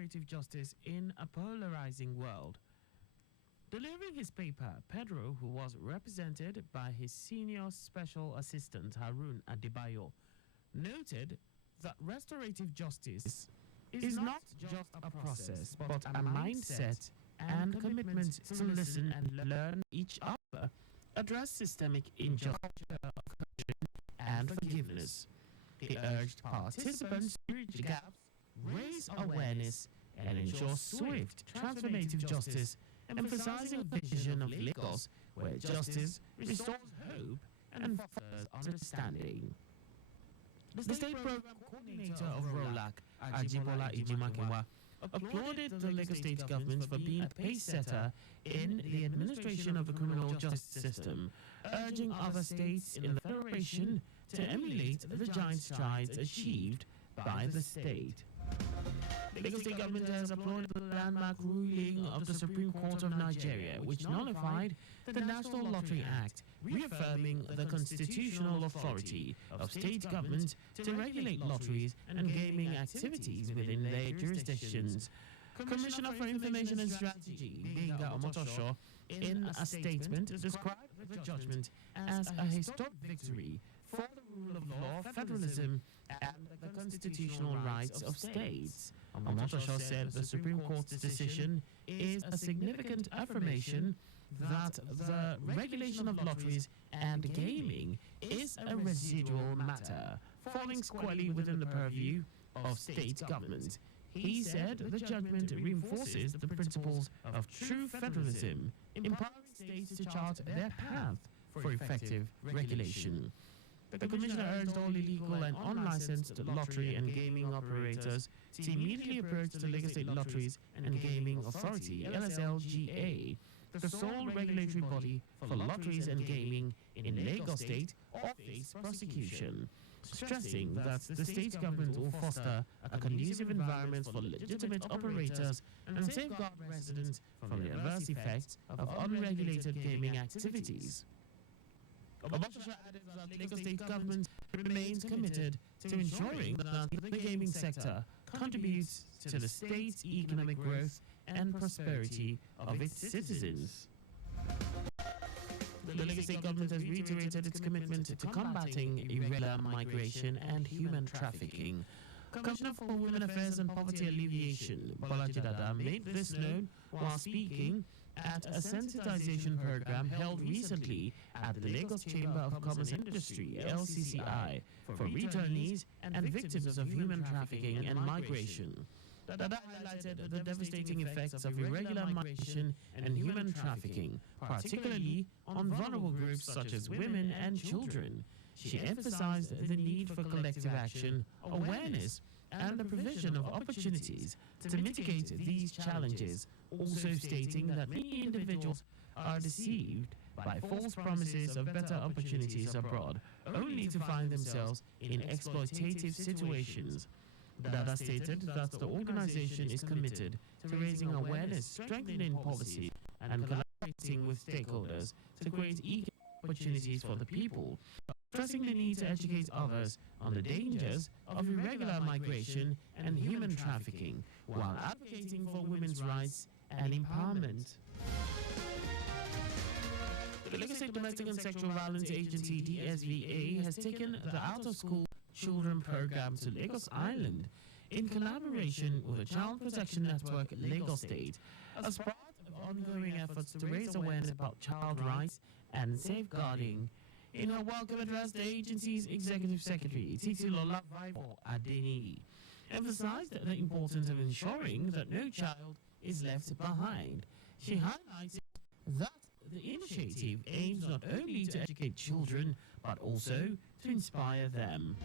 restorative justice in a polarizing world. Delivering his paper, Pedro, who was represented by his senior special assistant Harun Adebayo, noted that restorative justice is not just a process, but a mindset and commitment to listen and learn each other, address systemic injustice and forgiveness. He urged participants to bridge gaps, raise awareness, and ensure swift, transformative justice, emphasizing the vision of Lagos where justice restores hope and fosters understanding. The state program coordinator of ROLAC, Ajibola Ijimakinwa, applauded the Lagos state government for being a pace setter in the administration of the criminal justice system, urging other states in the federation to emulate the giant strides achieved by the state. The Lagos state government has applauded the landmark ruling of the Supreme Court of Nigeria, which nullified the National Lottery Act, reaffirming the constitutional authority of state governments to regulate lotteries and gaming activities within their jurisdictions. Commissioner for Information and Strategy, Benga Omotosho, in a statement described the judgment as a historic victory for the rule of law, federalism, and the constitutional rights of states. Omotosho said the Supreme Court's decision is a significant affirmation that the regulation of lotteries and gaming is a residual matter, falling squarely within the purview of state government. He said the judgment reinforces the principles of true federalism, empowering states to chart their path for effective regulation. The Commissioner urged all illegal and unlicensed lottery and gaming operators to immediately approach the Lagos State Lotteries and Gaming Authority, LSLGA, the sole regulatory body for lotteries and gaming in Lagos State, or face prosecution, stressing that the state government will foster a conducive environment for legitimate operators and safeguard residents from the adverse effects of unregulated gaming activities. Omotosho added that the Lagos state government remains committed to ensuring that the gaming sector contributes to the state's economic growth and prosperity of its citizens. The Lagos state government has reiterated its commitment to combating irregular migration and human trafficking. Commissioner for Women Affairs and Poverty Alleviation, Bolaji Dada, made this known while speaking at a sensitization program held recently at the Lagos Chamber of Commerce and Industry, LCCI, for returnees and victims of human trafficking and migration. Dada highlighted the devastating effects of irregular migration and human trafficking, particularly on vulnerable groups such as women and children. She emphasized the need for collective action, awareness, and the provision of opportunities to mitigate these challenges, also stating that many individuals are deceived by false promises of better opportunities abroad, only to find themselves in exploitative situations. Dada stated that the organization is committed to raising awareness, strengthening policy, and collaborating with stakeholders to create equal opportunities for the people, stressing the need to educate others on the dangers of irregular migration and human trafficking, while advocating for women's rights and empowerment. The Lagos State Domestic and Sexual Violence Agency, DSVA, has taken the out-of-school children program to Lagos Island in collaboration with the Child Protection Network Lagos State as part of ongoing efforts to raise awareness about child rights and safeguarding. In her welcome address, the agency's Executive Secretary, Titilola Vaibo Adeni, emphasized the importance of ensuring that no child is left behind. She highlighted that the initiative aims not only to educate children, but also to inspire them.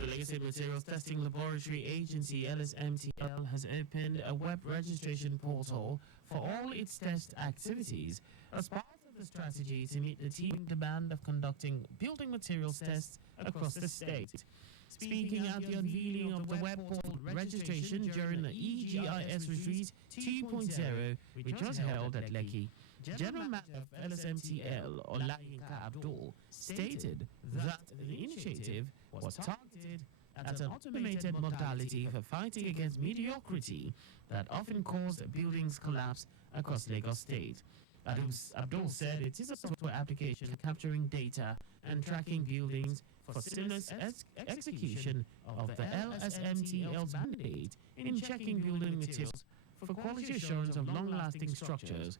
The Lagos State Materials Testing Laboratory Agency, LSMTL, has opened a web registration portal for all its test activities as part of the strategy to meet the teeming demand of conducting building materials tests across the state. Speaking at the unveiling of the web portal registration during the EGIS Retreat 2.0, which was held at Lekki, General Manager of LSMTL, Olayinka Abdul, stated that the initiative was targeted at an automated modality for fighting against mediocrity that often caused buildings collapse across Lagos State. Abdul said it is a software application capturing data and tracking buildings for seamless execution of the LSMTL's mandate in checking building materials for quality assurance of long-lasting structures,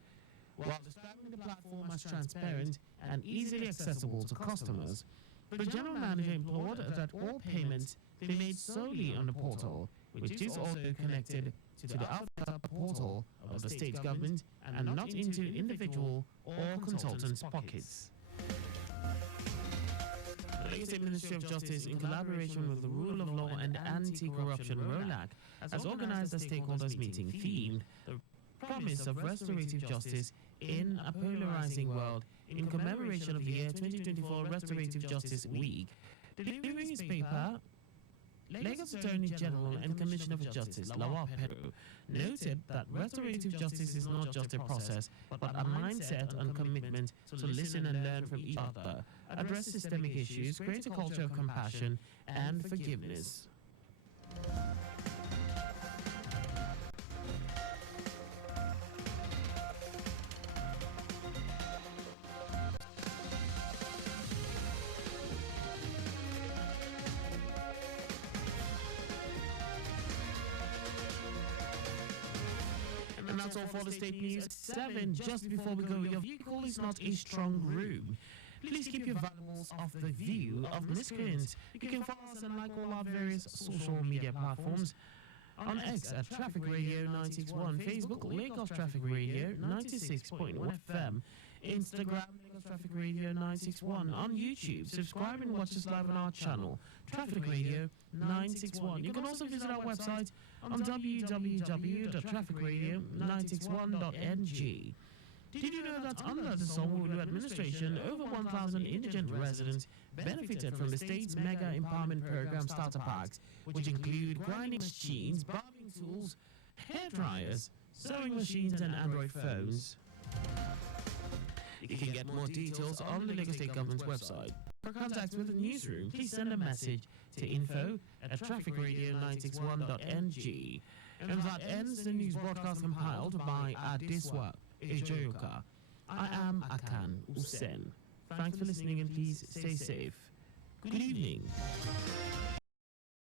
while describing the platform as transparent and easily accessible to customers. The general manager implored that all payments be made solely on the portal, which is also connected to the Alpha portal of the state government and not into individual or consultants' pockets. The Lagos State Ministry of Justice, in collaboration with the Rule of Law and Anti-Corruption ROLAC, has organized a stakeholders meeting themed "The Promise of Restorative Justice in a Polarizing World" in commemoration of the year 2024 Restorative Justice Week. Delivering his paper, Lagos Attorney General and Commissioner for Justice, Lawal Pedro, noted that restorative justice is not just a process, but a mindset and commitment to listen and learn from each other, address systemic issues, create a culture of compassion and forgiveness. And that's all for the state news at 7. Just before we go, your vehicle is not a strong room. Please keep your valuables off the view of miscreants. You can follow us and like all our various social media platforms. On X at Traffic Radio 961, Facebook Lagos Traffic Radio 96.1 FM, Instagram Lagos Traffic Radio 961, on YouTube. Subscribe and watch us live on our channel, Traffic Radio 961. You can also visit our website on www.trafficradio961.ng. Did you know that under the Sanwo-Olu administration, over 1,000 indigent residents benefited from the state's mega empowerment program starter packs, which include grinding machines, barbing tools, hair dryers, sewing machines, and Android phones? You can get more details on the Lagos State Government's website. For contact with the newsroom, please send a message to info@trafficradio961.ng. And that ends the news broadcast compiled by Adeswa Ejoyoka. I am Akan Usen. Thanks for listening and please stay safe. Good evening.